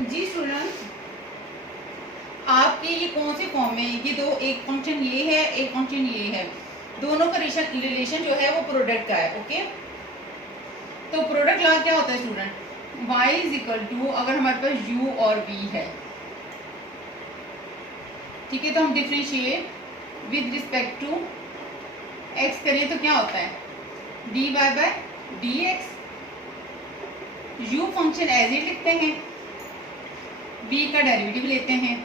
जी students, आपके ये कौन से फॉर्म में ये दो, एक फंक्शन ये है, एक फंक्शन ये है, दोनों का रिलेशन जो है वो प्रोडक्ट का है। ओके, तो प्रोडक्ट लॉ क्या होता है student? y is equal to, अगर हमारे पास u और v है, ठीक है, तो हम differentiate with respect to x करिए तो क्या होता है? dy by dx। u function as it लिखते हैं, v का डेरिवेटिव लेते हैं,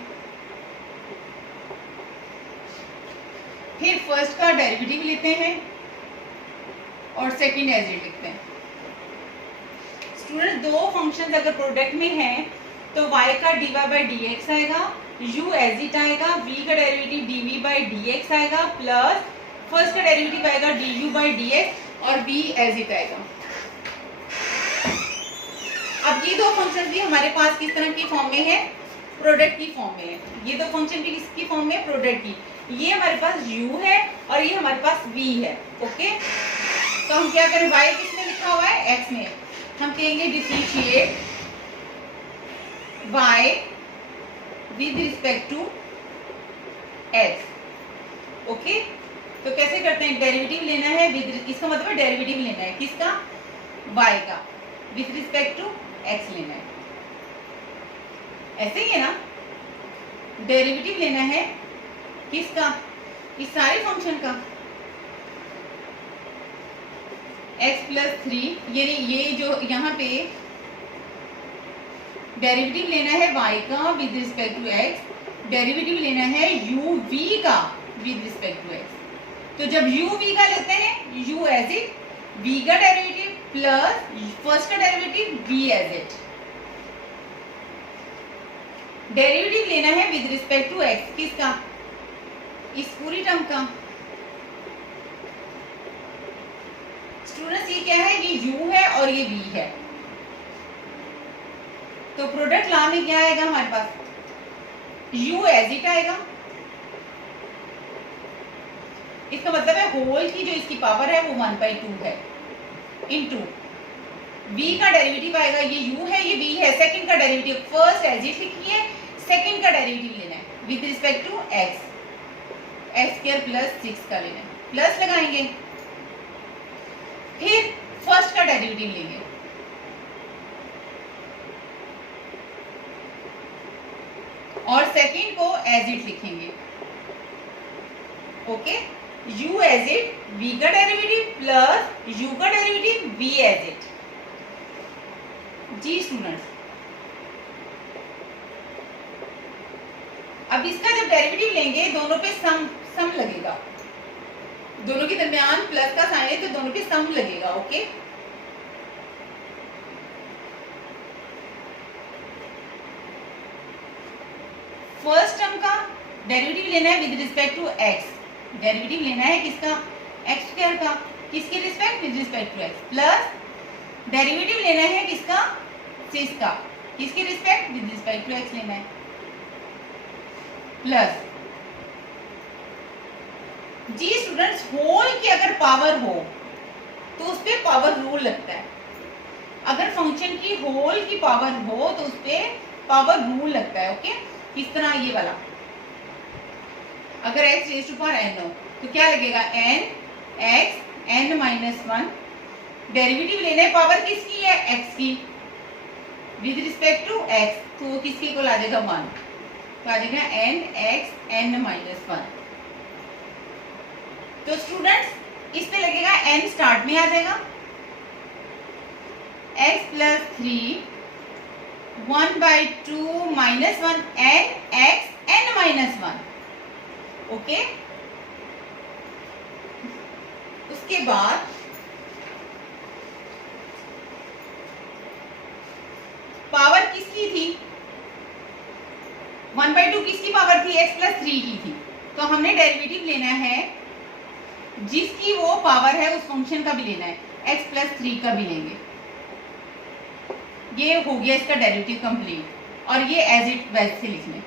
फिर फर्स्ट का डेरिवेटिव लेते हैं और सेकंड एज इट लिखते हैं। स्टूडेंट, दो फंक्शंस अगर प्रोडक्ट में हैं तो y का dy बाई dx आएगा, u एज इट आएगा, v का डेरिवेटिव dv बाई dx आएगा, प्लस फर्स्ट का डेरिवेटिव आएगा du बाई dx और v एज इट आएगा। अब ये दो फंक्शन भी हमारे पास किस तरह की फॉर्म में है? प्रोडक्ट की फॉर्म में है। ये दो फंक्शन भी किसकी फॉर्म में? प्रोडक्ट की। ये हमारे पास u है और ये हमारे पास v है। ओके, तो हम क्या करें? y किस में लिखा हुआ है? x में। हम कहेंगे differentiate y with respect to x। Okay, तो कैसे करते हैं? डेरिवेटिव लेना है विद, इसका मतलब डेरिवेटिव लेना है किसका? y का, विद रिस्पेक्ट टू x लेना है। ऐसे ही है ना? डेरिवेटिव लेना है किसका? इस सारे फंक्शन का, x प्लस 3, यानी ये जो यहाँ पे डेरिवेटिव लेना है y का with respect to x, derivative लेना है u v का विद रिस्पेक्ट टू x। तो जब u v का लेते हैं, u एज इट, v का डेरिवेटिव प्लस फर्स्ट का derivative v as it. Derivative लेना है विद रिस्पेक्ट टू x, किसका? इस पूरी टर्म का। स्टूडेंट्स, ये क्या है? ये u है और ये v है। तो प्रोडक्ट लॉ में क्या आएगा हमारे पास? u एज इट आएगा, इसका मतलब है होल की जो इसकी पावर है वो 1/2 है, इनटू v का डेरिवेटिव आएगा, ये u है ये v है, सेकंड का डेरिवेटिव फर्स्ट एज इट लिखिए, सेकंड का डेरिवेटिव लेना है with respect to x, x² plus 6 का लेना है, प्लस लगाएंगे, फिर फर्स्ट का डेरिवेटिव लेंगे, और सेकंड को एज इट लिखेंगे। Okay, u as it, v का डेरिवेटिव प्लस u का डेरिवेटिव v एज इट। जी स्टूडेंट्स, अब इसका जब डेरिवेटिव लेंगे दोनों पे सम लगेगा, दोनों के दरमियान प्लस का साइन है तो दोनों पे सम लगेगा। ओके, फर्स्ट टर्म का डेरिवेटिव लेना है with respect to x, derivative लेना है किसका? x² का, किसके respect? With respect to x, plus derivative लेना है किसका? 6 का, किसके respect? With respect to x लेना है, प्लस। जी स्टूडेंट्स, होल की अगर पावर हो तो उस पे पावर रूल लगता है। अगर फंक्शन की होल की पावर हो तो उस पे पावर रूल लगता है। ओके, किस तरह? ये वाला, अगर x raise to power n हो तो क्या लगेगा? n x n-1। डेरिवेटिव लेना है पावर किसकी है? x की, विद रिस्पेक्ट टू x, तो किसके इक्वल आ जाएगा? 1, तो आ जाएगा n x n-1। तो स्टूडेंट्स, इस पे लगेगा n स्टार्ट में आ जाएगा, x plus 3 1/2 minus 1 n x n-1। Okay, उसके बाद पावर किसकी थी? 1/2 किसकी पावर थी? x प्लस 3 की थी। तो हमने डेरिवेटिव लेना है जिसकी वो पावर है, उस फंक्शन का भी लेना है, x प्लस 3 का भी लेंगे। ये हो गया इसका डेरिवेटिव कंप्लीट, और ये एज इट वैसे लिखने।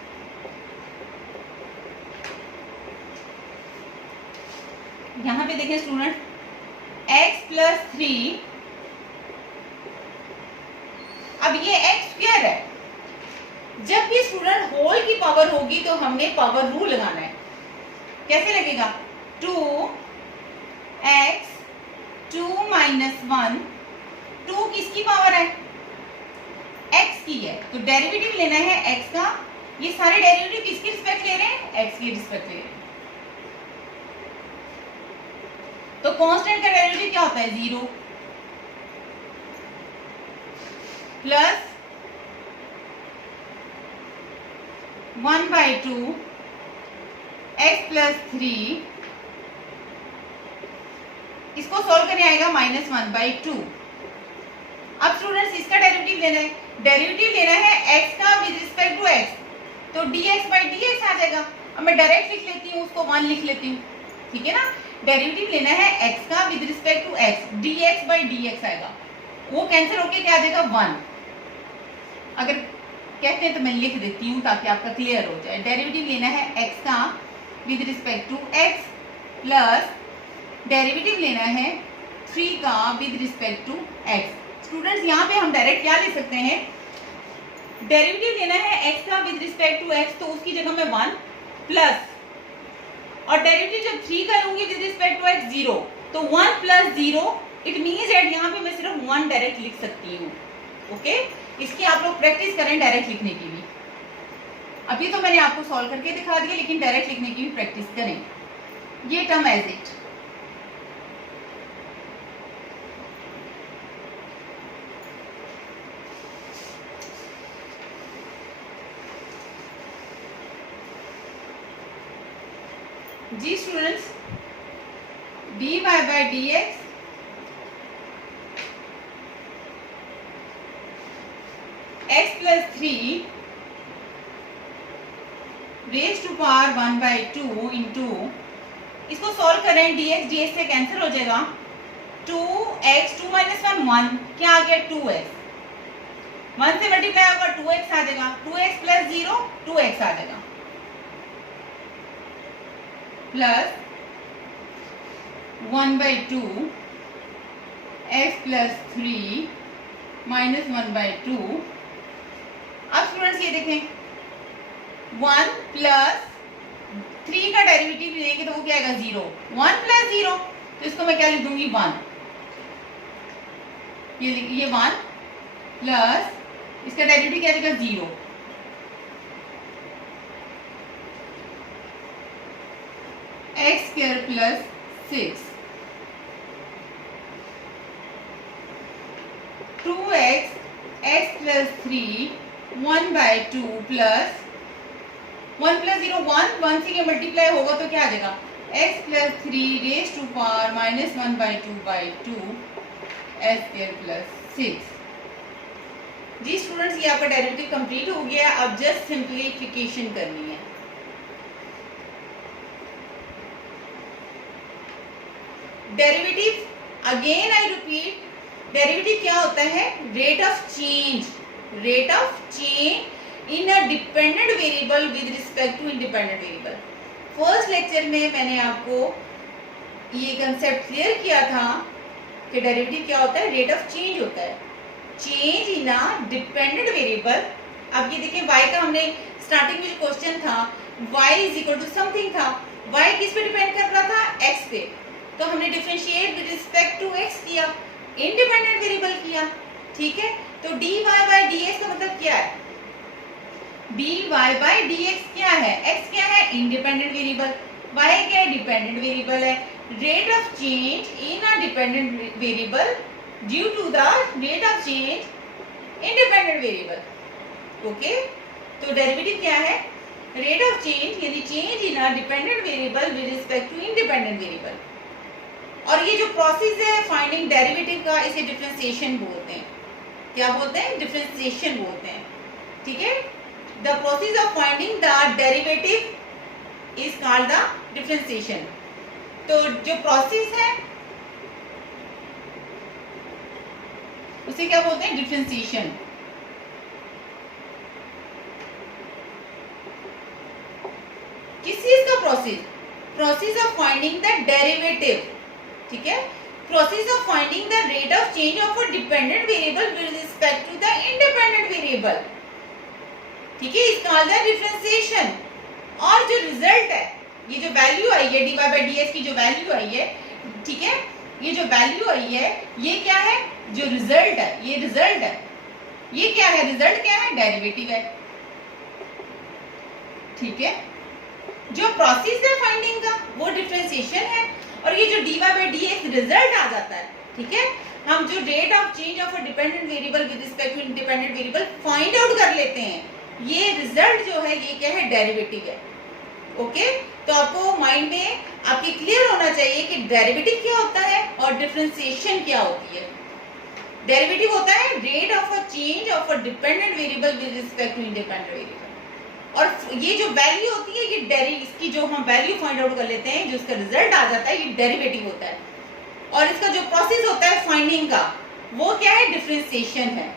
यहाँ पे देखें स्टूडेंट, x प्लस 3, अब ये x स्क्वायर है, जब भी स्टूडेंट होल की पावर होगी तो हमने पावर रूल लगाना है। कैसे लगेगा? 2x 2 माइनस 1, 2 किसकी पावर है? x की है, तो डेरिवेटिव लेना है x का। ये सारे डेरिवेटिव किसकी रिस्पेक्ट ले रहे हैं? x की रिस्पेक्ट ले रहे हैं। तो कांस्टेंट का डेरिवेटिव क्या होता है? 0 प्लस 1/2 x प्लस 3, इसको सॉल्व करने आएगा -1/2। अब स्टूडेंट्स इसका डेरिवेटिव लेना है। डेरिवेटिव लेना है x का विद रिस्पेक्ट टू x, तो dx/dx आ जाएगा। अब मैं डायरेक्ट लिख लेती हूँ, उसको 1 लिख लेती हूँ, ठीक है ना। डेरिवेटिव लेना है x का with respect to x, dx/dx आएगा, वो कैंसिल होके क्या आ जाएगा? 1। अगर कहते हैं तो मैं लिख देती हूँ ताकि आपका क्लियर हो जाए। डेरिवेटिव लेना है x का with respect to x plus derivative लेना है 3 का with respect to x। Students यहाँ पे हम डायरेक्ट क्या ले सकते हैं? डेरिवेटिव लेना है x का विद रिस्पेक्ट टू x, तो उसकी जगह में 1 प्लस, और डेरिवेटिव जब 3 करूंगी विद रिस्पेक्ट टू x 0, तो 1 प्लस 0, इट मीन्स दैट यहाँ पे मैं सिर्फ 1 डायरेक्ट लिख सकती हूँ। ओके, इसकी आप लोग प्रैक्टिस करें डायरेक्ट लिखने की भी। अभी तो मैंने आपको सॉल्व करके दिखा दिया, लेकिन डायरेक्ट लिखने की भी प्रैक्टिस करें। ये टर्म एज इट। जी students, dy/dx x plus 3 raise to power 1/2 into, इसको सॉल्व करें, dx dx से कैंसिल हो जाएगा। 2x 2 माइनस 1 1, क्या आ गया? 2x, 1 से मल्टीप्लाई होगा 2x आ जाएगा, 2x प्लस 0 2x आ जाएगा, प्लस 1/2 x प्लस 3 माइनस 1/2। अब स्टूडेंट्स ये देखें, 1 प्लस 3 का डेरिवेटिव लेंगे तो वो क्या आएगा? 0। 1 प्लस 0, तो इसको मैं क्या लिख दूंगी? 1। ये 1 प्लस इसका डेरिवेटिव क्या आएगा? 0। x square plus 6, 2x x plus 3 1/2 plus 1 plus 0 1, 1 से ये मल्टीप्लाई होगा तो क्या आ जाएगा? x plus 3 raise to power -1/2/2 x square plus 6। जी स्टूडेंट्स, ये आपका डेरिवेटिव कंप्लीट हो गया है। अब जस्ट सिंप्लीफिकेशन करनी है। Derivative, again I repeat, derivative क्या होता है? Rate of change in a dependent variable with respect to independent variable. First lecture में मैंने आपको ये कंसेप्ट क्लियर किया था कि डेरिवेटिव क्या होता है? रेट ऑफ चेंज होता है, change in a dependent variable. अब ये देखिए, y का हमने स्टार्टिंग में जो क्वेश्चन था, y is equal to something था, y किस पे डिपेंड कर रहा था? x पे, तो हमने differentiate with respect to x किया, इंडिपेंडेंट वेरिएबल किया, ठीक है। तो dy/dx का मतलब क्या है? dy/dx क्या है? x क्या है? इंडिपेंडेंट वेरिएबल, y क्या है? डिपेंडेंट वेरिएबल है। Rate of change in a dependent variable due to the rate of change independent variable. Okay, तो डेरिवेटिव क्या है? रेट ऑफ चेंज, यानी change in a dependent variable with respect to independent variable. और ये जो process है finding derivative का, इसे डिफरेंशिएशन बोलते हैं। क्या बोलते हैं? डिफरेंशिएशन बोलते हैं, ठीक है। The process of finding the derivative is called the differentiation. तो जो प्रोसेस है उसे क्या बोलते हैं? डिफरेंशिएशन। किस चीज का process? Process of finding the derivative, ठीक है। Process of finding the rate of change of a dependent variable with respect to the independent variable, ठीक है, इसका मतलब डिफरेंशिएशन। और जो रिजल्ट है, ये जो वैल्यू आई है dy बाई डी की जो वैल्यू आई है, ठीक है, ये जो वैल्यू आई है ये क्या है, जो रिजल्ट है, ये रिजल्ट है, ये क्या है, रिजल्ट क्या है, डेरिवेटिव है। ठीक है, जो प्रोसेस है फाइंडिंग का वो डिफरेंशिएशन है, और ये जो dy बाई डी रिजल्ट आ जाता है। ठीक है, हम जो rate of change of a dependent variable with respect to independent variable find out कर लेते हैं, ये रिजल्ट जो है ये क्या है, डेरिवेटिव है। ओके, तो आपको माइंड में आपके क्लियर होना चाहिए कि डेरिवेटिव क्या होता है और डिफरेंशिएशन क्या होती है। डेरिवेटिव होता है rate of a change of a dependent variable with respect to independent variable, और ये जो वैल्यू होती है ये इसकी जो हम वैल्यू फाइंड आउट कर लेते हैं, जो इसका रिजल्ट आ जाता है ये डेरिवेटिव होता है, और इसका जो प्रोसेस होता है फाइंडिंग का वो क्या है, डिफरेंशिएशन है।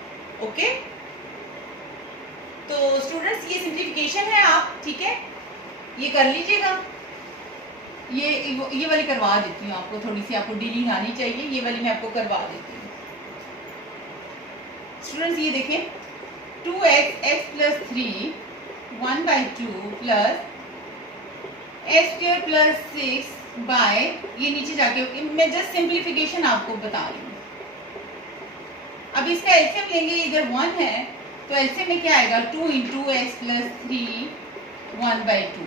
ओके, तो स्टूडेंट्स ये सिंप्लीफिकेशन है आप, ठीक है, ये कर लीजिएगा। ये वाली करवा देती हूँ आपको, थोड़ी सी आपको डीलिंग आनी चाहिए, ये वाली मैं आपको करवा देती हूँ। स्टूडेंट्स ये देखें, 2x x plus 3 1/2 plus x² plus 6 by, ये नीचे जाके मैं जस्ट सिंप्लीफिकेशन आपको बता रही हूँ। अब इसका एलसीएम लेंगे, इधर 1 है तो एलसीएम में क्या आएगा, 2 × x प्लस 3 1/2।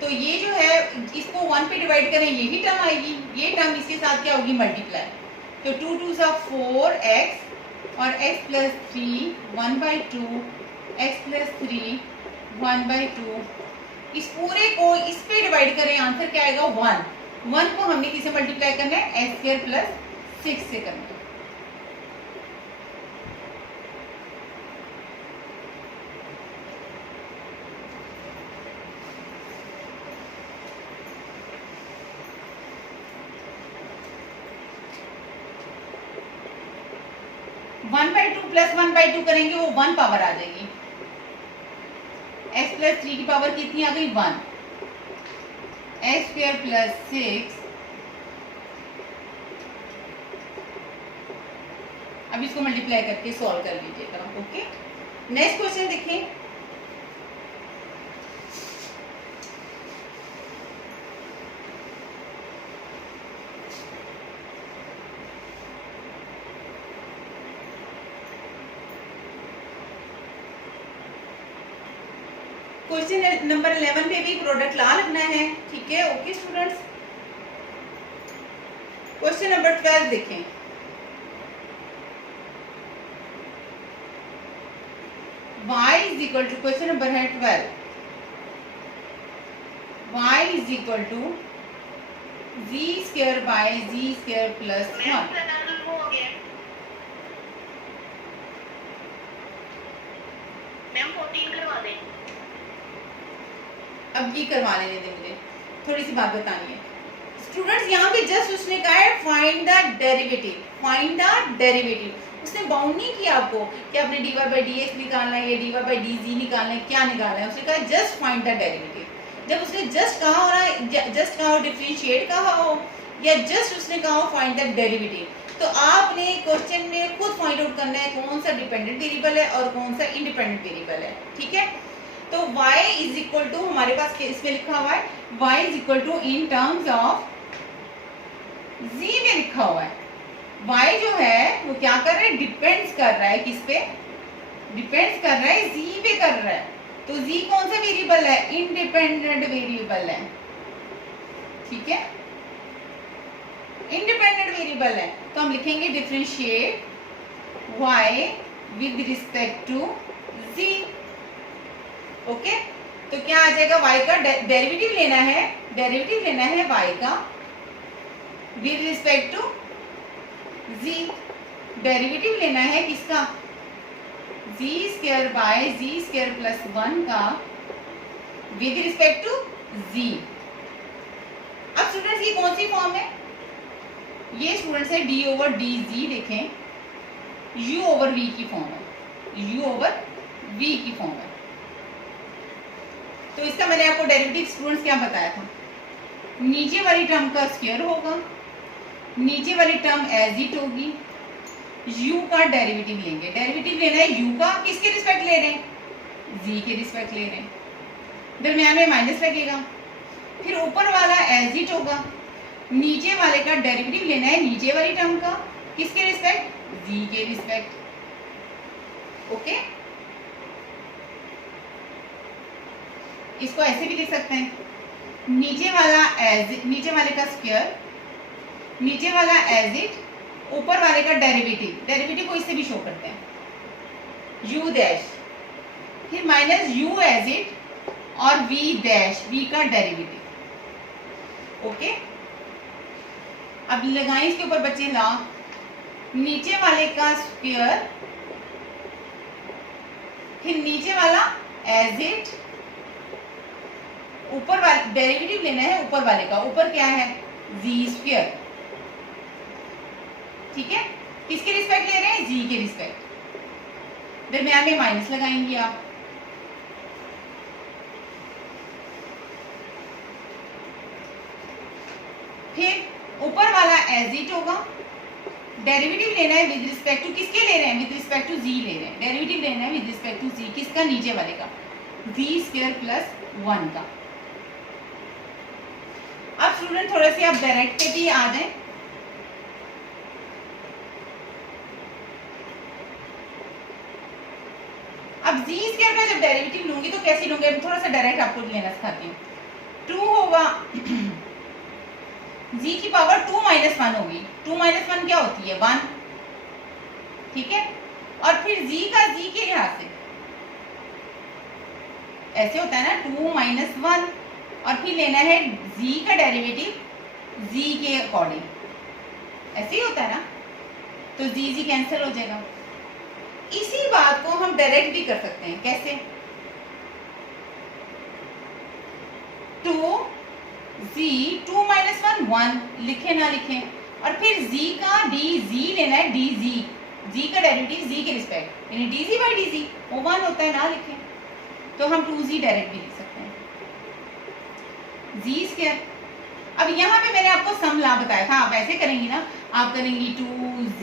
तो ये जो है इसको 1 पे डिवाइड करें, यही टर्म आएगी, ये टर्म इसके साथ क्या होगी, मल्टीप्लाई। तो 2 × 2 = 4x और x प्लस 3 1/2 x प्लस 3 1/2, इस पूरे को इस पे डिवाइड करें, आंसर क्या आएगा, 1। 1 को हमने किसे मल्टीप्लाई करना है, x² प्लस 6 से करना है। वन बाई टू प्लस 1/2 करेंगे, वो 1 पावर आ जाएगी। x प्लस 3 की पावर कितनी आ गई, 1। x² प्लस 6, अब इसको मल्टीप्लाई करके सॉल्व कर लीजिएगा। ओके, नेक्स्ट क्वेश्चन देखें। क्वेश्चन नंबर 11 पे भी प्रोडक्ट ला लगना है, ठीक है। ओके स्टूडेंट्स, क्वेश्चन नंबर 12 देखें। y is equal to, question number है 12, y is equal to z² by z² plus 1। Ma'am 14 करवा दें। अब ये करवा लेने दें, मुझे थोड़ी सी बात बतानी है स्टूडेंट्स। यहाँ पे जस्ट उसने कहा है find the derivative, find the derivative. उसने बाउंड नहीं किया आपको कि आपने dy बाई dx निकालना है या dy बाई dz निकालना है, क्या निकालना है। उसने कहा जस्ट फाइंड द डेरिवेटिव। जब उसने जस्ट कहा हो ना, जस्ट कहा हो डिफरेंशिएट कहा हो, या जस्ट उसने कहा हो फाइंड द डेरिवेटिव, तो आपने क्वेश्चन में खुद फाइंड आउट करना है कौन सा डिपेंडेंट वेरिएबल है और कौन सा इंडिपेंडेंट वेरिएबल है, ठीक है। तो y इज इक्वल टू, हमारे पास इसमें लिखा हुआ है y is equal to in terms of z में लिखा हुआ है। y जो है वो क्या कर रहा है, डिपेंड्स कर रहा है, किस पे डिपेंड्स कर रहा है, z पे कर रहा है। तो z कौन सा वेरिएबल है, इंडिपेंडेंट वेरिएबल है, ठीक है, इंडिपेंडेंट वेरिएबल है। तो हम लिखेंगे differentiate y with respect to z। Okay, तो क्या आ जाएगा, y का डेरिवेटिव लेना है, डेरिवेटिव लेना है y का with respect to z। Derivative लेना है किसका, z² बाय z² प्लस 1 का विद रिस्पेक्ट टू z। अब स्टूडेंट्स ये कौन सी फॉर्म है, ये स्टूडेंट्स है d ओवर dz। देखें u ओवर v की फॉर्म है, u ओवर v की फॉर्म है। तो इसका मैंने आपको डेरिवेटिव स्टूडेंट्स क्या बताया था, नीचे वाली टर्म का स्क्वायर होगा, नीचे वाली टर्म एज इट होगी, u का डेरिवेटिव लेंगे। डेरिवेटिव लेना है u का, किसके रिस्पेक्ट ले रहे हैं, जी के रिस्पेक्ट ले रहे हैं, दरम्यान में माइनस लगेगा, फिर ऊपर वाला एज इट होगा, नीचे वाले का डेरिवेटिव लेना है नीचे वाली टर्म का, किसके रिस्पेक्ट, जी के रिस्पेक्ट। ओके, इसको ऐसे भी लिख सकते हैं, नीचे वाले का स्क्वायर, नीचे वाला एज इट, ऊपर वाले का डेरिवेटिव को इससे भी शो करते हैं, u डैश, फिर माइनस u एज इट और v डैश, v का डेरिवेटिव। ओके, अब लगाएं इसके ऊपर बच्चे ला, नीचे वाले का स्क्वायर, फिर नीचे वाला एज इट, ऊपर वाले डेरिवेटिव लेना है ऊपर वाले का, ऊपर क्या है, जी स्क्वायर। ठीक है, किसके रिस्पेक्ट ले रहे हैं, जी के रिस्पेक्ट, दरम्यान में माइनस लगाएंगे आप, फिर ऊपर वाला एज इट होगा, डेरिवेटिव लेना है विद रिस्पेक्ट टू, किसके ले रहे हैं, विद रिस्पेक्ट टू जी ले रहे हैं, डेरिवेटिव लेना है विद रिस्पेक्ट टू जी, किसका, नीचे वाले का, जी स्क्वायर प्लस 1 का। अब स्टूडेंट थोड़े से आप डायरेक्ट पे भी आ जाएं, अब जी स्क्वायर का जब डेरिवेटिव लूंगी तो कैसे लूंगी, थोड़ा सा डायरेक्ट आपको लेना सिखाती हूँ। 2 होगा जी की पावर 2 माइनस 1 होगी, 2 माइनस 1 क्या होती है, 1। ठीक है, और फिर जी का जी के लिहाज से ऐसे होता है ना, 2 माइनस 1, और फिर लेना है जी का डेरिवेटिव जी के अकॉर्डिंग, ऐसे ही होता है ना, तो जी जी कैंसिल हो जाएगा। इसी बात को हम डायरेक्ट भी कर सकते हैं, कैसे, 2 माइनस 1 1, लिखे ना लिखे, और फिर जी का डी जी लेना है, डी जी का डेरिवेटिव जी के रिस्पेक्ट, यानी D G by D G, वो 1 होता है ना, लिखे तो हम 2z डायरेक्ट भी लिख सकते हैं, जी स्क्वायर। अब यहाँ पे मैंने आपको सम ला बताया था, आप ऐसे करेंगी ना, आप करेंगी 2z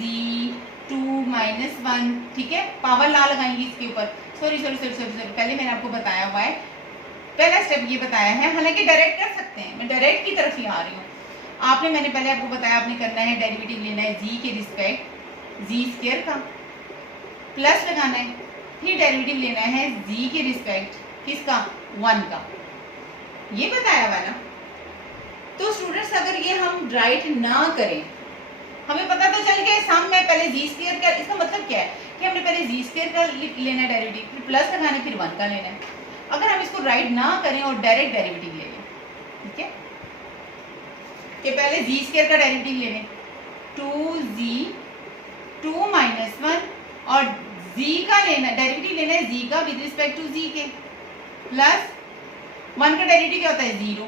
2 माइनस 1, ठीक है, पावर ला लगाएंगी इसके ऊपर, सॉरी, पहले मैंने आपको बताया हुआ है, पहला स्टेप ये बताया है, हालांकि डायरेक्ट कर सकते हैं, मैं डायरेक्ट की तरफ ही आ रही हूँ। मैंने पहले आपको बताया, आपने करना है डेरिवेटिव लेना है जी के रिस्पेक्ट जी स्क्वायर का, प्लस लगाना है, फिर डेरिवेटिव लेना है जी के रिस्पेक्ट किसका, 1 का, ये बताया हुआ ना। तो स्टूडेंट्स अगर ये हम राइट ना करें, हमें पता तो चल गया सम में पहले जी स्क्वायर का, इसका मतलब क्या है कि हमने पहले जी स्क्वायर का लेना है डेरिवेटिव, फिर प्लस लगाना है, फिर 1 का लेना है। अगर हम इसको राइट ना करें और डायरेक्ट डेरिवेटिव ले लें, ठीक है, कि पहले जी स्क्वायर का डेरिवेटिव ले लें, 2z 2 माइनस 1, और जी का लेना डेरिवेटिव लेना है जी का विद रिस्पेक्ट टू जी के, प्लस 1 का डेरिवेटिव क्या होता है, 0।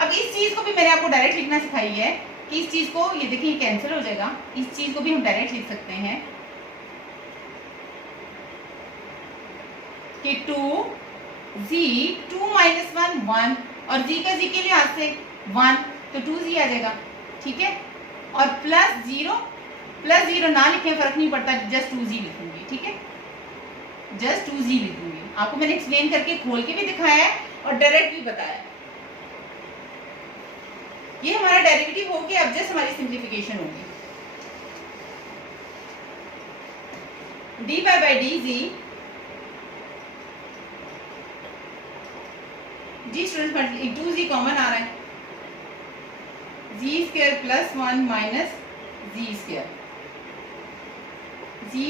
अब इस चीज को भी मैंने आपको डायरेक्ट लिखना सिखाई है कि इस चीज को, ये देखिए कैंसिल हो जाएगा, इस चीज को भी हम डायरेक्ट लिख सकते हैं कि 2 माइनस 1 1, और जी का जी के लिहाज से 1, तो 2z आ जाएगा, ठीक है, और प्लस 0 ना लिखें, फर्क नहीं पड़ता, जस्ट 2z लिखूंगी, ठीक है, जस्ट 2z लिखूंगी। आपको मैंने एक्सप्लेन करके खोल के भी दिखाया है और डायरेक्ट भी बताया है। ये हमारा डेरिवेटिव हो गया, अब जस्ट हमारी सिंप्लीफिकेशन होगी, dy बाई dz, जी स्टूडेंट्स 2z कॉमन आ रहा है, z square plus 1 minus z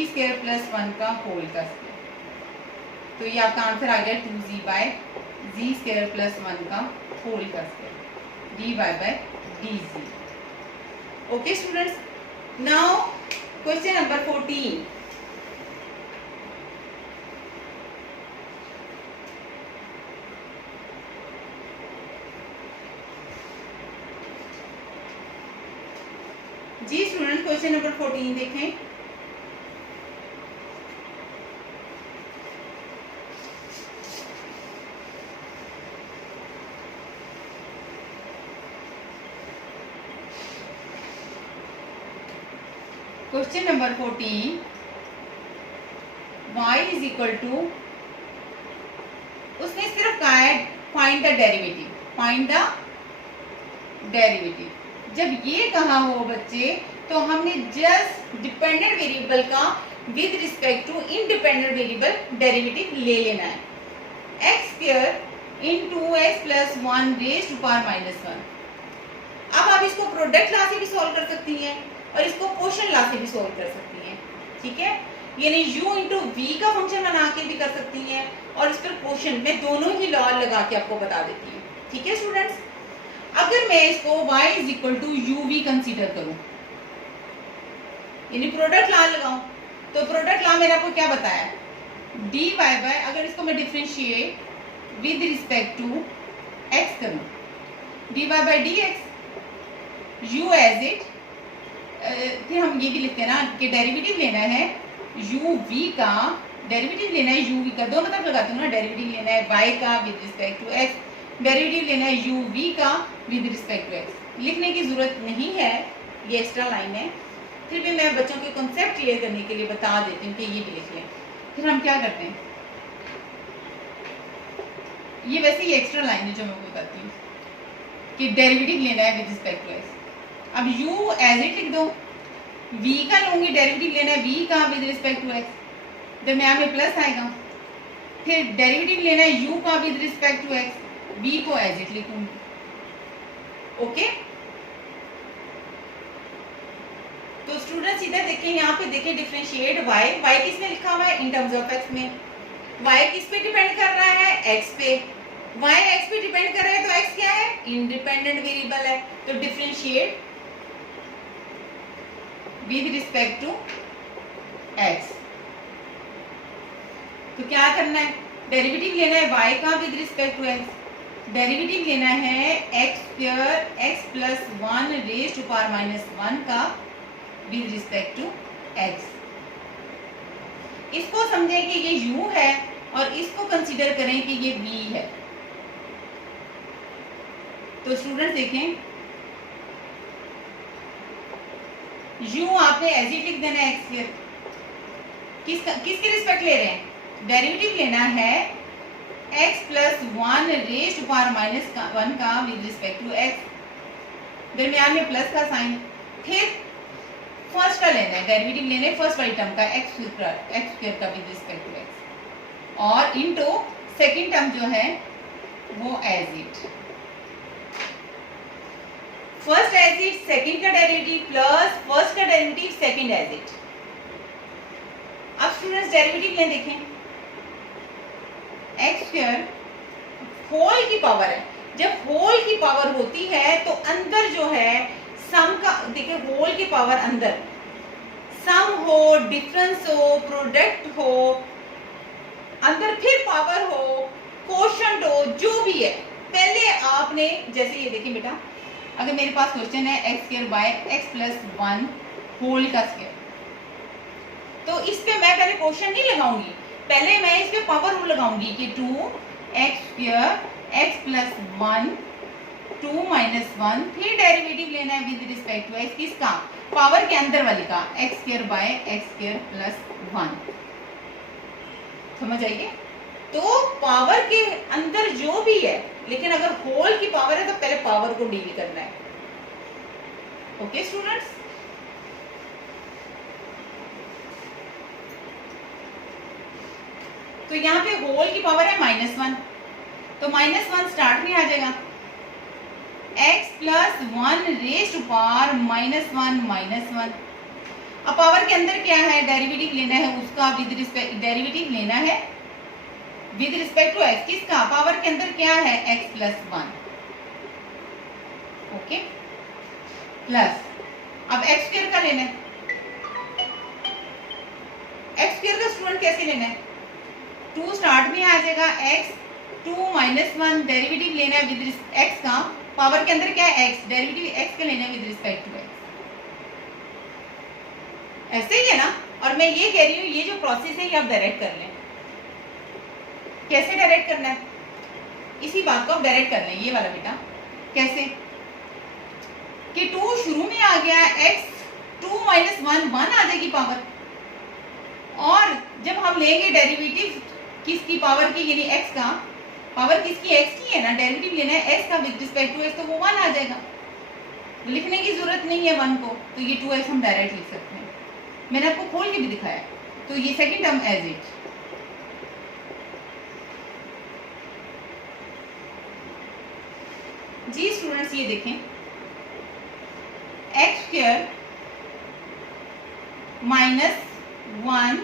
square plus 1 का होल का स्क्वायर, तो ये आपका आंसर आ गया 2z बाय जी स्क्वायर प्लस 1 का होल का square, dy by dz। Okay students, now question number 14, जी स्टूडेंट क्वेश्चन नंबर 14 देखें, question number 14, y is equal to सिर्फ कहा है find the derivative, find the derivative. जब ये कहा हो बच्चे तो हमने जस्ट डिपेंडेंट वेरिएबल का with respect to independent variable derivative ले लेना है। X square in 2x plus 1 raise to power minus 1। अब आप इसको प्रोडक्ट लॉ से भी सॉल्व कर सकती हैं और इसको क्वोशंट लॉ से भी सॉल्व कर सकती हैं, ठीक है। यानी u इंटू वी का फंक्शन बना के भी कर सकती हैं और इस पर क्वोशंट में दोनों ही लॉ लगा के आपको बता देती हूँ, ठीक है स्टूडेंट्स। अगर मैं इसको y is equal to u v consider करूँ, यानी प्रोडक्ट लॉ लगाऊं, तो प्रोडक्ट लॉ मेरे आपको क्या बताया, dy बाय, अगर इसको मैं differentiate with respect to x करूं, dy by dx u as it, फिर हम ये भी लिखते हैं ना कि डेरिवेटिव लेना है u v का, डेरिवेटिव लेना है u v का, दोनों तरफ लगाती हूँ ना, डेरिवेटिव लेना है y का with respect to x, derivative लेना है u v का विद रिस्पेक्ट टू x। लिखने की जरूरत नहीं है, ये एक्स्ट्रा लाइन है, फिर भी मैं बच्चों के कॉन्सेप्ट क्लियर करने के लिए बता देती हूँ कि ये भी लिख लें। फिर हम क्या करते हैं, ये वैसे ही एक्स्ट्रा लाइन है जो मैं बताती हूँ कि डेरिवेटिव लेना है विद रिस्पेक्ट टू x। अब u एज इट लिख दो, v का लूंगी, डेरिवेटिव लेना है v का विद रिस्पेक्ट टू x, दरम्यान में प्लस आएगा, फिर डेरिवेटिव लेना है u का with respect to x, v को एज इट लिखूंगी, ओके। तो स्टूडेंट्स इधर देखें, यहाँ पे देखें डिफरेंशिएट y किस में लिखा हुआ है, इन टर्म्स ऑफ x में, y किस पे डिपेंड कर रहा है, x पे, y x पे डिपेंड कर रहा है तो x क्या है, इंडिपेंडेंट वेरिएबल है, तो differentiate with respect to x। तो क्या करना है, डेरिवेटिव लेना है y का with respect to x, derivative लेना है x square x plus 1 raise to power minus 1 का विद रिस्पेक्ट टू x। इसको समझें कि ये u है और इसको कंसीडर करें कि ये v है। तो स्टूडेंट्स देखें, u आपने एज इट लिख देना है x स्क्वायर, किसके रिस्पेक्ट ले रहे हैं, डेरिवेटिव लेना है x plus 1 raise to power minus 1 का विद रिस्पेक्ट टू x, दरमियान में प्लस का साइन, फिर फर्स्ट का लेना है, डेरिवेटिव लेने फर्स्ट वाली टर्म का x स्क्वायर का विद रिस्पेक्ट टू x, और इनटू सेकंड टर्म जो है वो as it, first as it, second का डेरिवेटिव प्लस फर्स्ट का डेरिवेटिव सेकंड एज इट। अब स्टूडेंट्स डेरिवेटिव लें, देखें x स्क्वायर होल की पावर है, जब होल की पावर होती है तो अंदर जो है सम का, देखिए होल की पावर अंदर सम हो, डिफरेंस हो, प्रोडक्ट हो, अंदर फिर पावर हो, क्वोशंट हो, जो भी है, पहले आपने, जैसे ये देखिए बेटा, अगर मेरे पास क्वेश्चन है x square by x plus 1 whole का स्क्वायर, तो इस पे मैं पहले क्वोशंट नहीं लगाऊंगी, पहले मैं इस पे पावर रूल लगाऊंगी कि 2x square x plus 1 2 minus 1, फिर डेरिवेटिव लेना है विद रिस्पेक्ट टू x, किसका, पावर के अंदर वाले का, x square by x square plus 1। समझ आइए, तो पावर के अंदर जो भी है, लेकिन अगर होल की पावर है तो पहले पावर को डील करना है, ओके स्टूडेंट्स। तो यहाँ पे होल की पावर है -1, तो -1 स्टार्ट में आ जाएगा, x plus 1 raise to power -1। अब पावर के अंदर क्या है, डेरिवेटिव लेना है उसका विद रिस्पेक्ट, डेरिवेटिव लेना है विद रिस्पेक्ट टू x, किसका, पावर के अंदर क्या है, x प्लस 1, ओके, प्लस अब x स्क्वायर का लेना है, x स्क्वायर का स्टूडेंट कैसे लेना है, 2 स्टार्ट में आ जाएगा, x 2 माइनस 1, डेरिवेटिव लेना है विद x का, पावर के अंदर क्या है x, डेरिवेटिव x का लेना है विद रिस्पेक्ट टू x, ऐसे ही है ना। और मैं ये कह रही हूँ ये जो प्रोसेस है ये आप डायरेक्ट कर लें, कैसे डायरेक्ट करना है, इसी बात को आप डायरेक्ट कर लें, ये वाला बेटा, कैसे कि 2 शुरू में आ गया, x 2 माइनस 1 1 आ जाएगी पावर, और जब हम लेंगे डेरिवेटिव किसकी पावर की, यानी x का, पावर किसकी, x की है ना, डेरिवेटिव लेना है x का विद रिस्पेक्ट टू x, तो वो 1 आ जाएगा, लिखने की जरूरत नहीं है 1 को, तो ये 2x हम डायरेक्ट लिख सकते हैं। मैंने आपको खोल के भी दिखाया, तो ये सेकंड टर्म एज इट। जी स्टूडेंट्स ये देखें, x square minus 1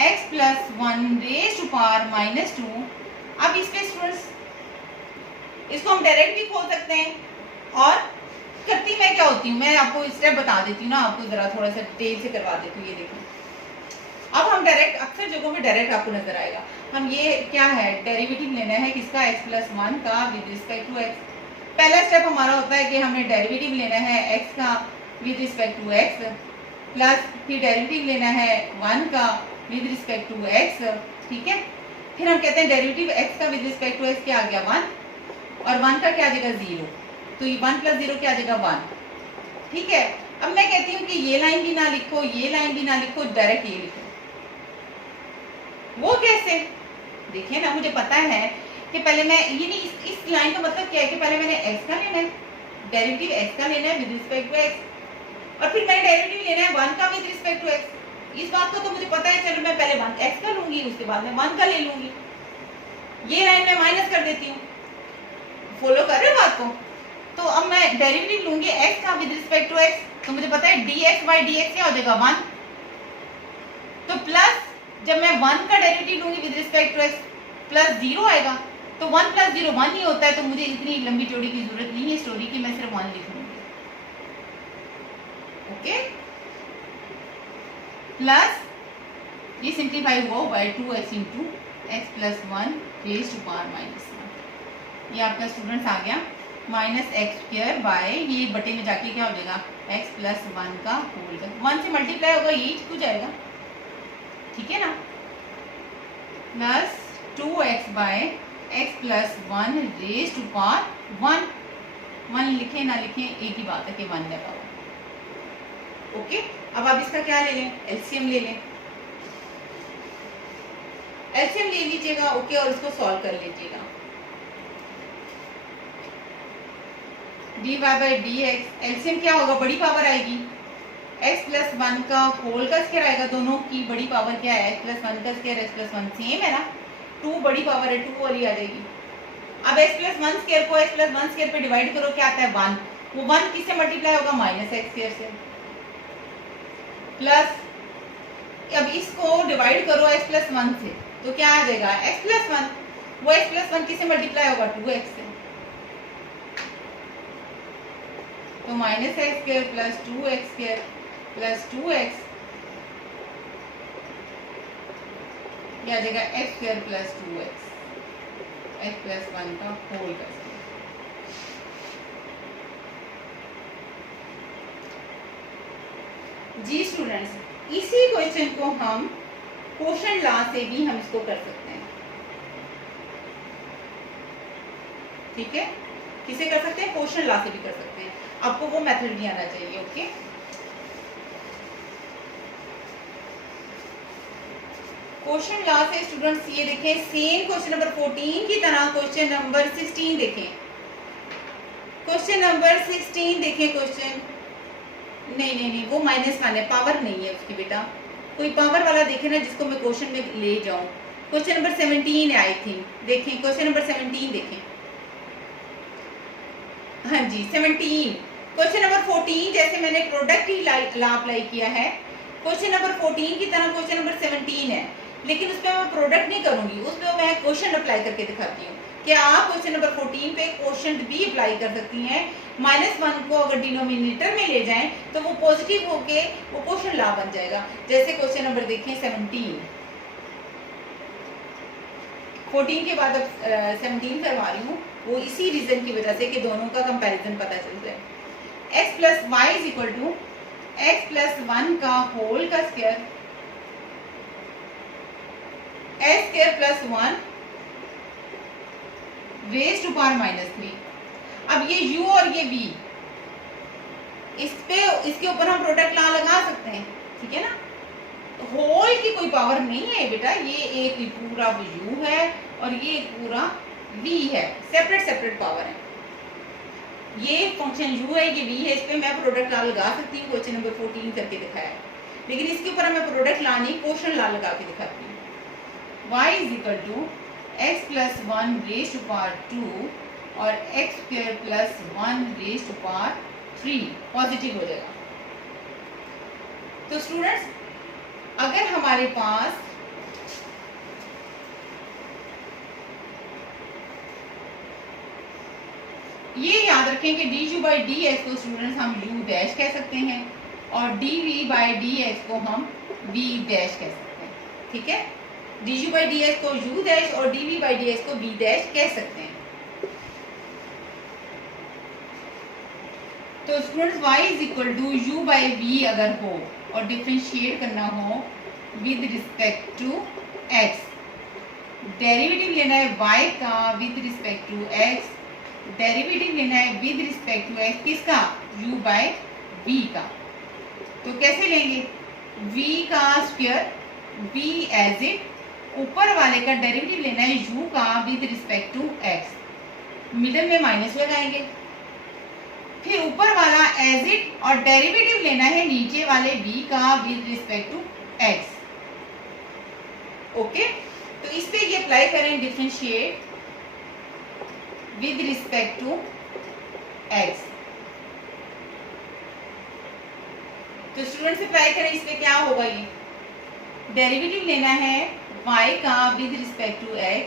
x plus 1 raise to power minus 2। अब इसमें स्टूडेंट्स इसको हम डायरेक्ट भी खोल सकते हैं, और करती मैं क्या होती हूँ, मैं आपको स्टेप बता देती हूँ ना, आपको जरा थोड़ा सा डिटेल से करवा देती हूँ। ये देखिए, अब हम डायरेक्ट, अक्सर जगहों में डायरेक्ट आपको नजर आएगा, हम ये क्या है, डेरिवेटिव लेना है किसका, x प्लस 1 का विद रिस्पेक्ट टू x। पहला स्टेप हमारा होता है कि हमने डेरिवेटिव लेना है x का with respect to x, plus फिर डेरिवेटिव लेना है 1 का विद रिस्पेक्ट टू x, ठीक है। फिर हम कहते हैं डेरिवेटिव x का विद रिस्पेक्ट टू x क्या आ गया 1, और 1 का क्या आ जाएगा 0, तो ये 1 प्लस 0 क्या आ जाएगा 1, ठीक है। अब मैं कहती हूँ कि ये लाइन भी ना लिखो, ये लाइन भी ना लिखो, डायरेक्ट ये लिखो। वो कैसे, देखिए ना, मुझे पता है कि पहले मैं ये नहीं, इस लाइन का मतलब क्या है कि पहले मैंने x का लेना है, डेरिवेटिव x का लेना है विद रिस्पेक्ट टू x, और फिर मैंने डेरिवेटिव लेना है 1 का विद रिस्पेक्ट टू x। इस बात को तो मुझे पता है, चलो मैं पहले 1 x का लूंगी, उसके बाद मैं 1 का ले लूंगी। ये लाइन मैं माइनस कर देती हूँ, फॉलो कर रहे हो बात को। तो अब मैं डेरिवेटिव लूंगी x का विद रिस्पेक्ट टू x, तो मुझे पता है dx बाई dx क्या हो जाएगा 1, तो प्लस जब मैं 1 का डेरिवेटिव लूंगी with respect to x plus 0 आएगा, तो 1 प्लस 0 1 ही होता है, तो मुझे इतनी लंबी चौड़ी की जरूरत नहीं है स्टोरी की, मैं सिर्फ 1 लिख लूंगी, ओके। प्लस ये सिंप्लीफाई हुआ by 2x into x plus 1 raise to power minus 1। ये आपका स्टूडेंट्स आ गया माइनस एक्स स्क्वायर बाय, ये बटे में जाके क्या हो जाएगा x प्लस 1 का होल का 1 से मल्टीप्लाई होगा, ये कुछ आएगा, ठीक है ना, plus 2x by x plus 1 raise to power 1 लिखे ना लिखे एक ही बात है कि 1 लगा हुआ, ओके। अब आप इसका क्या ले लें, एलसीएम ले लें, एलसीएम ले लीजिएगा, ओके, और इसको सॉल्व कर लीजिएगा। dy by d x, LCM क्या होगा, बड़ी पावर आएगी, x प्लस 1 का होल का स्क्वायर आएगा, दोनों की बड़ी पावर क्या है, x प्लस 1 का स्क्वायर, x प्लस 1 सेम है ना, 2 बड़ी पावर है, 2 वाली आ जाएगी। अब x प्लस 1 स्क्वायर को x प्लस 1 स्क्वायर पे डिवाइड करो, क्या आता है 1, वो 1 किससे मल्टीप्लाई होगा, माइनस एक्स स्क्वायर से, प्लस अब इसको डिवाइड करो x प्लस 1 से, तो क्या आ जाएगा x प्लस 1, वो x प्लस 1 किससे मल्टीप्लाई होगा 2x से, तो minus x square plus 2x square plus 2x, क्या आ जाएगा x square plus 2x, x plus 1 का होल का स्क्वायर। जी स्टूडेंट्स, इसी क्वेश्चन को हम क्वोशंट लॉ से भी हम इसको कर सकते हैं, ठीक है, किसे कर सकते हैं, क्वोशंट लॉ से भी कर सकते हैं, आपको वो मेथड भी आना चाहिए, ओके। क्वेश्चन लॉ से स्टूडेंट्स ये देखें, सेम क्वेश्चन नंबर 14 की तरह क्वेश्चन नंबर 16 देखें, क्वेश्चन नंबर 16 देखें, क्वेश्चन नहीं वो -1 है, पावर नहीं है उसकी बेटा, कोई पावर वाला देखे ना जिसको मैं क्वेश्चन में ले जाऊं। क्वेश्चन नंबर 17 है आई थिंक, देखें क्वेश्चन नंबर 17 देखें, हाँ जी 17। क्वेश्चन नंबर 14 जैसे मैंने प्रोडक्ट ही लॉ अप्लाई किया है, क्वेश्चन नंबर 14 की तरह क्वेश्चन नंबर 17 है, लेकिन उसमें मैं प्रोडक्ट नहीं करूंगी, उसमें मैं क्वेश्चन अप्लाई करके दिखाती हूँ कि आप क्वेश्चन नंबर 14 पे क्वेश्चन भी अप्लाई कर सकती हैं। -1 को अगर डिनोमिनेटर में ले जाएं तो वो पॉजिटिव होके वो क्वेश्चन लॉ बन जाएगा। जैसे क्वेश्चन नंबर देखें 17, 14 के बाद अब 17 करवा रही हूँ, वो इसी रीजन की वजह से कि दोनों का कंपैरिजन पता चल जाए। x plus y is equal to x plus 1 का होल का square x square plus 1 raise to power -3। अब ये u और ये v, इसके ऊपर हम प्रोडक्ट लॉ लगा सकते हैं, ठीक है ना। होल की कोई पावर नहीं है बेटा, ये एक पूरा u है और ये पूरा v है, सेपरेट सेपरेट पावर है। ये फंक्शन u है, ये v है, इस पे मैं प्रोडक्ट ला लगा सकती हूँ, क्वेश्चन नंबर 14 करके दिखाया है, लेकिन इसके ऊपर मैं प्रोडक्ट ला नहीं, क्वेश्चन ला लगा के दिखाती हूँ। y is equal to x plus 1 raise to power 2 और x square plus 1 raise to power 3 positive हो जाएगा। तो स्टूडेंट्स, अगर हमारे पास ये याद रखें कि d u by d x को स्टूडेंट्स हम u डैश कह सकते हैं और d v by d x को हम v डैश कह सकते हैं, ठीक है। D u by d x को u डैश और d v by d x को v डैश कह सकते हैं। तो students y is equal to u by v अगर हो और डिफरेंशिएट करना हो with respect to x, derivative लेना है y का with respect to x, derivative लेना है विद रिस्पेक्ट टू x किसका, u बाय v का। तो कैसे लेंगे, v का स्क्वायर v एज इट, ऊपर वाले का डेरिवेटिव लेना है u का with respect to x, middle में माइनस लगाएंगे, फिर ऊपर वाला एज इट और डेरिवेटिव लेना है नीचे वाले v का with respect to x। Okay, तो इस पे ये अप्लाई करें, differentiate with respect to x। तो स्टूडेंट्स अप्लाई करें, इस पे क्या होगा, ये डेरिवेटिव लेना है y का with respect to x,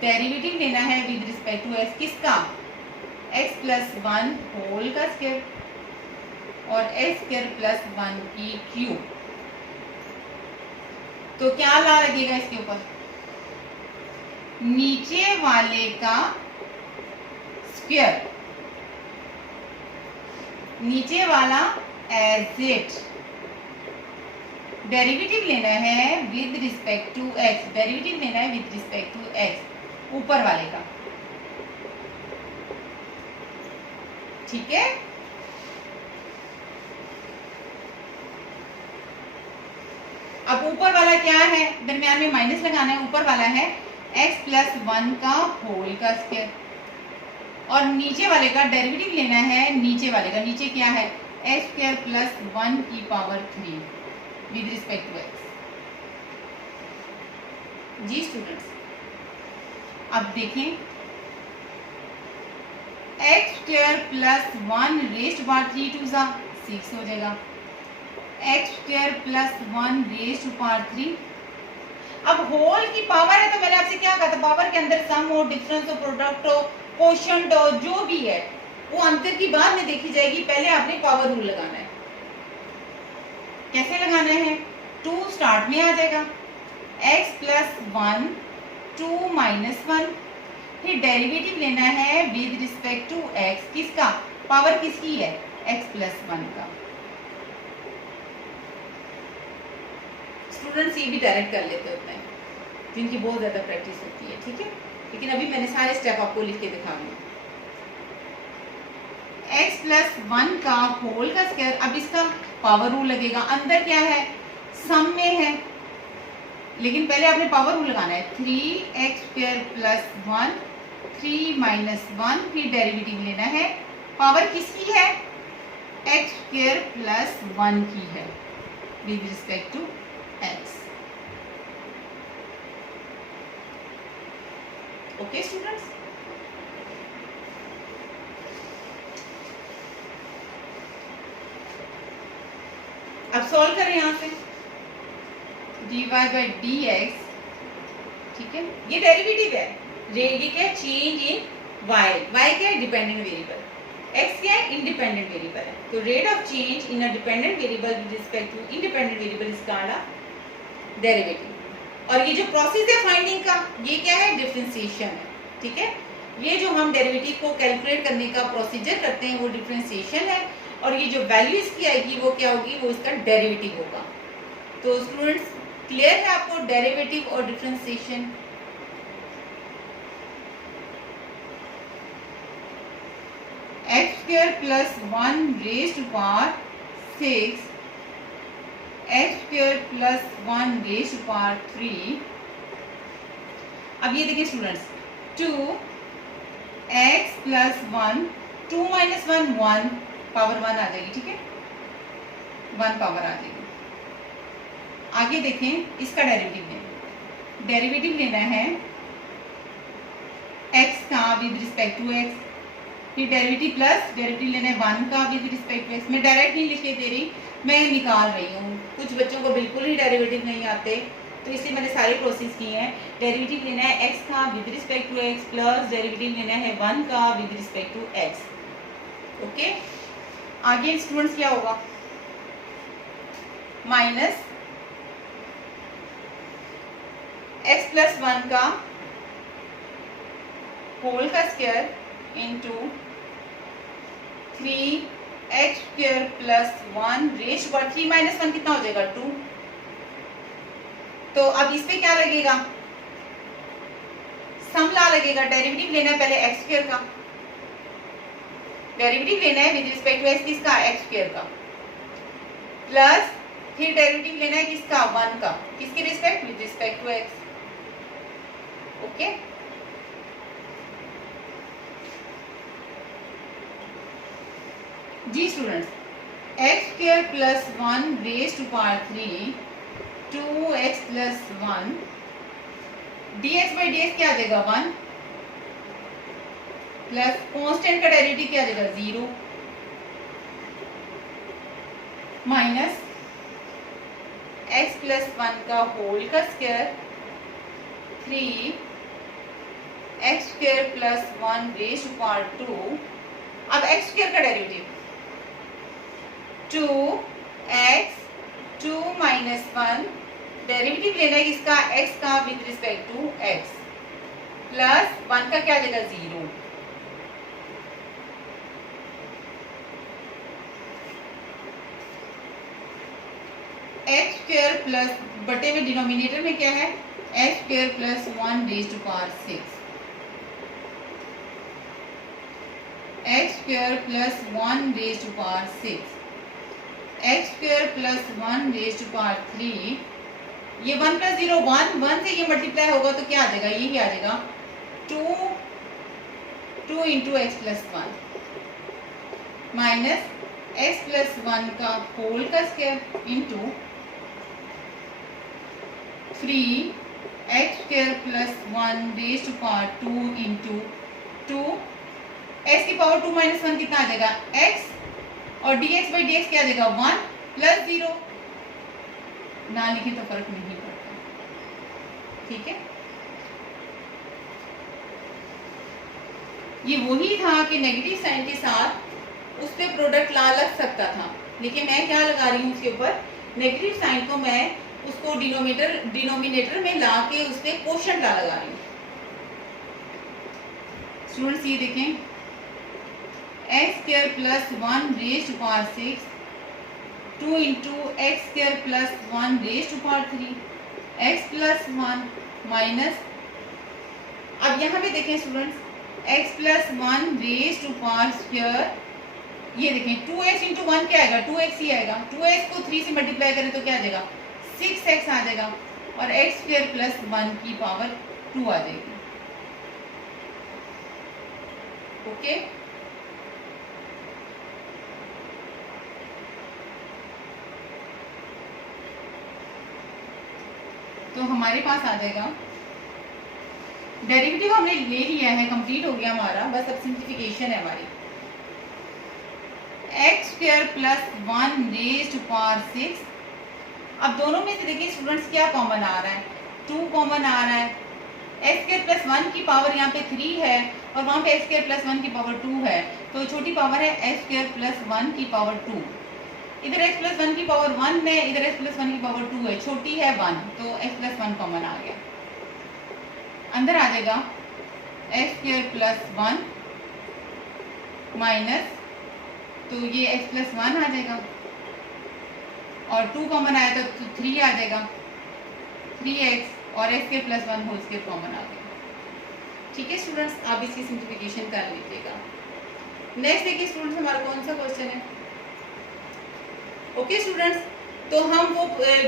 derivative लेना है विद रिस्पेक्ट टू x किसका, x प्लस 1 होल का स्क्वायर और x स्क्वायर प्लस 1 की क्यूब। तो क्या ला लगेगा इसके ऊपर, नीचे वाले का स्क्वायर, नीचे वाला एज इट, डेरिवेटिव लेना है with respect to x, derivative लेना है विद रिस्पेक्ट टू x ऊपर वाले का, ठीक है। अब ऊपर वाला क्या है, दरमियान में माइनस लगाना है, ऊपर वाला है x प्लस 1 का होल का स्क्वायर और नीचे वाले का डेरिवेटिव लेना है, नीचे वाले का, नीचे क्या है x स्क्वायर प्लस 1 की power 3 with respect to x। जी स्टूडेंट्स, अब देखें, x square plus 1 raise to power 3 to 6 हो जाएगा, x square plus 1 raise to power 3। अब होल की पावर है तो मैंने आपसे क्या कहा था, पावर के अंदर सम हो, डिफरेंस हो, प्रोडक्ट हो, कोशेंट हो, जो भी है वो अंतर की बाद में देखी जाएगी, पहले आपने पावर रूल लगाना है। कैसे लगाना है, 2 स्टार्ट में आ जाएगा, x प्लस 1 2 माइनस 1, फिर डेरिवेटिव लेना है विद रिस्पेक्ट टू x किसका, पावर किसकी है, x प्लस 1 का। स्टूडेंट्स ये भी डायरेक्ट कर लेते होते हैं जिनकी बहुत ज्यादा प्रैक्टिस होती है, ठीक है, लेकिन अभी मैंने सारे स्टेप आपको लिख के दिखा दिए। x प्लस 1 का होल का स्क्वायर, अब इसका पावर रूल लगेगा, अंदर क्या है, सम में है, लेकिन पहले आपने पावर रूल लगाना है, 3x स्क्वायर प्लस 1 3 माइनस 1, फिर डेरिवेटिव लेना है, पावर किसकी है, x स्क्वायर प्लस 1 की है with respect to x। Okay students, अब सॉल्व करें यहां से, dy बाई डी एक्स, ठीक है, ये डेरिवेटिव है, ये क्या है, चेंज इन y, y क्या है, डिपेंडेंट वेरिएबल, x क्या है, इंडिपेंडेंट वेरिएबल है। तो rate of change in a dependent variable with respect to independent variable is called a derivative. और ये जो प्रोसेस है फाइंडिंग का, ये क्या है, डिफरेंशिएशन है, ठीक है। ये जो हम डेरिवेटिव को कैलकुलेट करने का प्रोसीजर करते हैं वो डिफरेंशिएशन है, और ये जो वैल्यू इसकी आएगी वो क्या होगी, वो इसका डेरिवेटिव होगा। तो स्टूडेंट्स क्लियर है आपको डेरिवेटिव और differentiation. X square plus 1 raise to power 6, x square plus 1 raise to power 3, अब ये देखिए students, 2x plus 1, 2 minus 1 1, power 1 आ जाएगी, ठीक है, 1 पावर आ जाएगी। आगे देखें, इसका डेरिवेटिव लेना है x का विद रिस्पेक्ट टू x, फिर डेरिवेटिव लेना है 1 का विद रिस्पेक्ट टू x। मैं डायरेक्ट नहीं लिख के दे रही, मैं निकाल रही हूँ। कुछ बच्चों को बिल्कुल ही डेरिवेटिव नहीं आते, तो इसलिए मैंने सारे प्रोसेस किए हैं। डेरिवेटिव लेना है x का with respect to x plus derivative लेना है 1 का with respect to x। Okay, आगे स्टूडेंट्स क्या होगा, माइनस x प्लस 1 का होल का square into 3x square plus 1 रेश पर 3 माइनस 1 कितना हो जाएगा, 2। तो अब इस पे क्या लगेगा, सम ला लगेगा। डेरिवेटिव लेना है पहले x स्क्वायर का, डेरिवेटिव लेना है विद रिस्पेक्ट टू x किसका, x स्क्वायर का, प्लस फिर डेरिवेटिव लेना है किसका, 1 का, किसके respect, with respect to x। Okay, जी students, x square plus 1 raise to power 3, 2x plus 1, dx by dx क्या आ जाएगा, 1, प्लस कांस्टेंट का डेरिवेटिव क्या आ जाएगा, 0, माइनस x प्लस 1 का होल का square 3x square plus 1 raise to power 2। अब x स्क्वायर का डेरिवेटिव 2x, 2 माइनस 1, डेरिवेटिव लेना है इसका x का with respect to x, plus 1 का क्या आ जाएगा, 0। x स्क्वायर प्लस बटे में डिनोमिनेटर में क्या है, x square plus 1 raise to power 6, x square plus 1 raise to power 6, x square plus 1 raise to power 3, ये 1 प्लस 0 1, 1 से ये मल्टीप्लाई होगा तो क्या आ जाएगा, ये क्या आ जाएगा, 2 into x plus 1 minus x plus 1 का होल का square into 3x square plus 1 raise to power 2 into 2, x की पावर 2 माइनस 1 कितना आ जाएगा, x, और dx बाई dx क्या आ जाएगा, 1 प्लस 0, ना लिखे तो फर्क नहीं पड़ता, ठीक है। ये वही था कि नेगेटिव साइन के साथ उस पर प्रोडक्ट ला लग सकता था, लेकिन मैं क्या लगा रही हूँ उसके ऊपर, नेगेटिव साइन को मैं उसको डिनोमिनेटर में ला के उस पर क्वोशंट ला लगा रही हूँ। स्टूडेंट्स ये देखें, x square plus 1 raise to power 6, 2 into x square plus 1 raise to power 3, x plus 1 minus, अब यहाँ पे देखें students, x plus 1 raise to power square, ये देखें 2x इंटू 1 क्या आएगा, 2x ही आएगा, 2x को 3 से मल्टीप्लाई करें तो क्या आ जाएगा, 6x आ जाएगा, और x स्क्वायर प्लस 1 की पावर 2 आ जाएगी। ओके, तो हमारे पास आ जाएगा, डेरिवेटिव हमने ले लिया है, कंप्लीट हो गया हमारा, बस अब सिंप्लीफिकेशन है हमारी। x square plus 1 raise to power 6, अब दोनों में से देखिए स्टूडेंट्स क्या कॉमन आ रहा है, 2 कॉमन आ रहा है, x स्क्वायर प्लस 1 की पावर यहाँ पे 3 है और वहाँ पे x स्क्वायर प्लस 1 की पावर 2 है, तो छोटी पावर है x स्क्वायर प्लस 1 की पावर 2, इधर x प्लस 1 की पावर 1 है, इधर x प्लस 1 की पावर 2 है, छोटी है 1, तो x प्लस 1 कॉमन आ गया, अंदर आ जाएगा x स्क्वायर प्लस 1 माइनस, तो ये x प्लस 1 आ जाएगा, और 2 कॉमन आया तो 3 आ जाएगा, 3x और x square plus 1 whole square common आ गया। ठीक है स्टूडेंट्स, आप इसकी सिंप्लीफिकेशन कर लीजिएगा। नेक्स्ट देखिए स्टूडेंट्स, हमारा कौन सा क्वेश्चन है। ओके स्टूडेंट्स, तो हम वो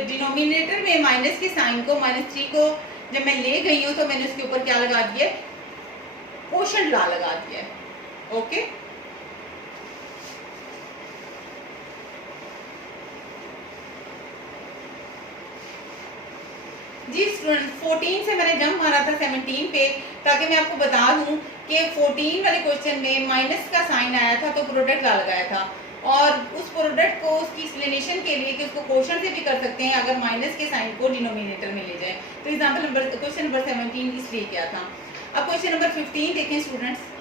डिनोमिनेटर में माइनस के साइन को, -3 को जब मैं ले गई हूँ तो मैंने उसके ऊपर क्या लगा दिया, कोशेंट लॉ लगा दिया है। ओके, जी स्टूडेंट 14 से मैंने जंप मारा था 17 पे, ताकि मैं आपको बता दूं कि 14 वाले क्वेश्चन में माइनस का साइन आया था तो प्रोडक्ट ला लगाया था, और उस प्रोडक्ट को उसकी एक्सप्लेनेशन के लिए कि उसको क्वेश्चन से भी कर सकते हैं अगर माइनस के साइन को डिनोमिनेटर में ले जाए। तो एग्जांपल नंबर क्वेश्चन नंबर 17 इसलिए किया था। अब क्वेश्चन नंबर 15 देखें स्टूडेंट्स।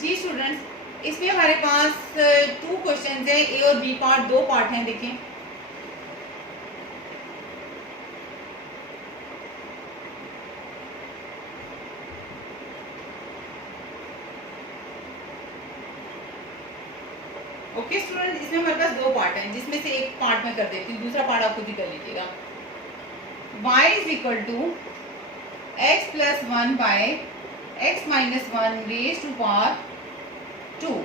जी स्टूडेंट्स, इसमें हमारे पास 2 क्वेश्चंस हैं, ए और बी पार्ट, 2 पार्ट हैं। देखें ओके स्टूडेंट, इसमें हमारे पास 2 पार्ट हैं, जिसमें से एक पार्ट मैं कर देती हूँ, दूसरा पार्ट आप खुद ही कर लीजिएगा। y is equal to x plus 1 by x minus 1 raise to power 2।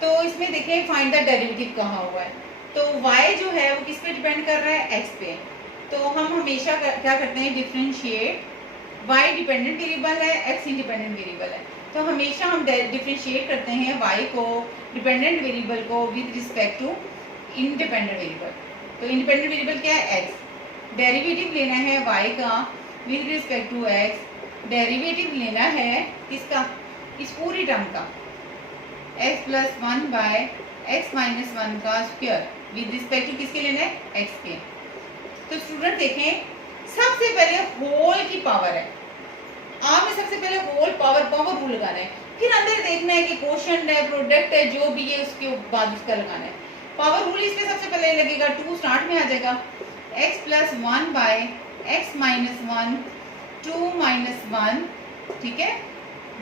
तो इसमें देखें फाइंड द डेरिवेटिव कहा हुआ है, तो y जो है वो किस पे डिपेंड कर रहा है, x पे। तो हम हमेशा क्या करते हैं, डिफरेंशिएट, y डिपेंडेंट वेरिएबल है, x इंडिपेंडेंट वेरिएबल है, तो हमेशा हम डिफरेंशिएट करते हैं y को, डिपेंडेंट वेरिएबल को with respect to independent variable. तो इंडिपेंडेंट वेरिएबल क्या है, x। डेरिवेटिव लेना है y का with respect to x, derivative लेना है किसका, इस पूरी टर्म का, x plus 1 by x minus 1 का स्क्वायर विद रिस्पेक्ट टू किसके लेना है, x के। तो स्टूडेंट देखें, सबसे पहले होल की पावर है, आपने सबसे पहले होल पावर रूल लगाना है, फिर अंदर देखना है कि क्वोशंट है, प्रोडक्ट है, जो भी है उसके बाद उसका लगाना है। पावर रूल इसमें सबसे पहले लगेगा, 2 स्टार्ट में आ जाएगा, x plus 1 by x minus 1 2 minus 1, ठीक है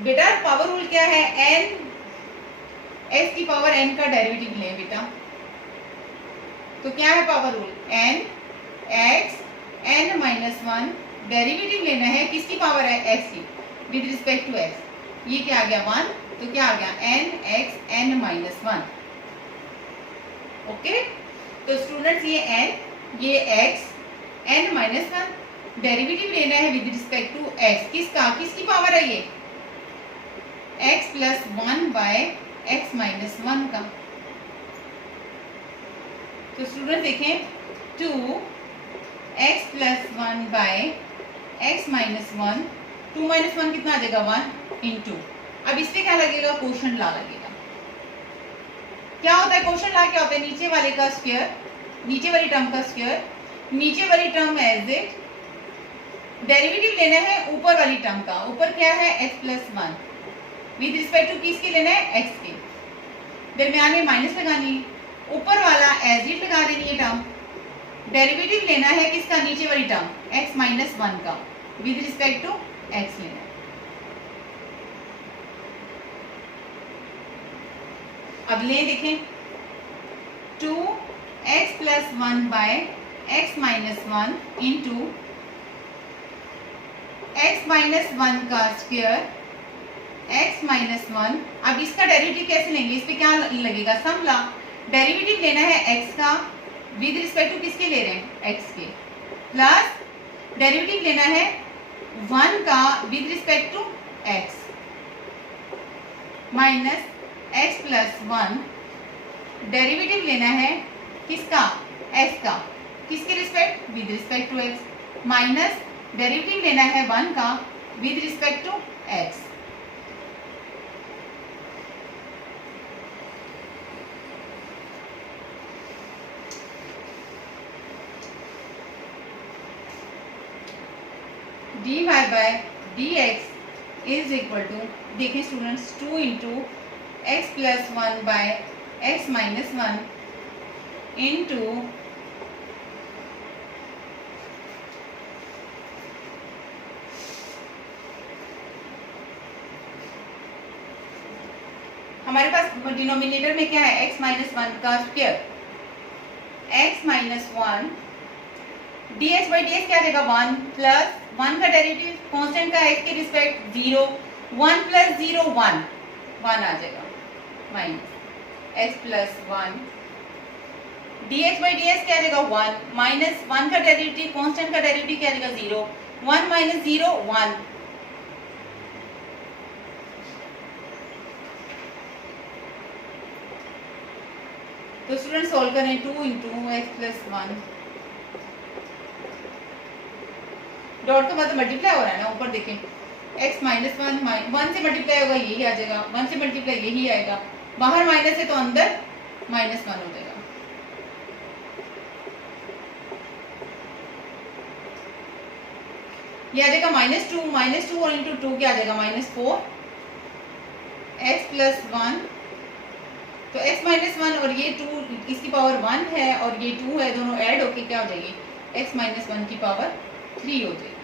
बेटा। पावर रूल क्या है, n, x की पावर n का डेरिवेटिव लें बेटा। तो क्या है power rule, n x n minus 1, derivative लेना है किसकी पावर है, x की, विद रिस्पेक्ट टू x। ये क्या आ गया 1, तो क्या आ गया n x n minus 1। Okay, तो स्टूडेंट्स ये n, ये x n माइनस 1, डेरिवेटिव लेना है विद रिस्पेक्ट टू x, किसका, किसकी पावर है ये, x plus 1 by x minus 1 का। तो स्टूडेंट देखें, 2 x plus 1 by x minus 1, 2 minus 1 कितना आ जाएगा, 1 इंटू, अब इसमें क्या लगेगा, क्वोशंट लॉ लगेगा। क्या होता है क्वोशंट लॉ, क्या होता है, नीचे वाले का स्क्वायर, नीचे वाली टर्म का स्क्वायर, नीचे वाली टर्म एज इट, डेरिवेटिव लेना है ऊपर वाली टर्म का, ऊपर क्या है x plus 1, with respect to किसके लेना है, x के, दरमियान में माइनस लगानी है, ऊपर वाला एज इट लगा देनी है टर्म, डेरिवेटिव लेना है किसका, नीचे वाली टर्म x माइनस 1 का, विद रिस्पेक्ट टू x लेना है। अब ले देखें, 2 x plus 1 by x minus 1 into x minus 1 का स्क्वायर x माइनस 1। अब इसका डेरिवेटिव कैसे लेंगे, इस पे क्या लगेगा, सम लॉ, डेरिवेटिव लेना है x का विद रिस्पेक्ट टू किसके ले रहे हैं, x के, प्लस डेरिवेटिव लेना है 1 का with respect to x, minus x plus 1, derivative लेना है किसका, x का, किसके respect, with respect to x, minus derivative लेना है 1 का with respect to x। dy by dx is equal to, देखें students, 2 into x plus 1 by x minus 1 into हमारे पास डिनोमिनेटर में क्या है, x माइनस 1 का square, x minus 1 dx by dx क्या देगा, 1 प्लस 1 का डेरिवेटिव कांस्टेंट का x के रिस्पेक्ट 0, 1 प्लस 0 1, 1 आ जाएगा minus x plus 1 dx by D क्या आ जाएगा 1 माइनस 1 का डेरिवेटिव कांस्टेंट का डेरिवेटिव क्या आ जाएगा 0 1 माइनस 0 1 तो स्टूडेंट सॉल्व करें 2 इंटू एक्स प्लस 1 डॉट का मतलब मल्टीप्लाई हो रहा है ना ऊपर देखें x माइनस 1 से मल्टीप्लाई होगा यही आ जाएगा 1 से मल्टीप्लाई यही आएगा बाहर माइनस है तो अंदर माइनस 1 हो जाएगा ये आ जाएगा माइनस टू और इंटू 2 क्या आ जाएगा -4 x प्लस 1 तो x माइनस 1 और ये 2 इसकी पावर 1 है और ये 2 है दोनों ऐड होके क्या हो जाएगी x माइनस 1 की पावर 3 हो जाएगी।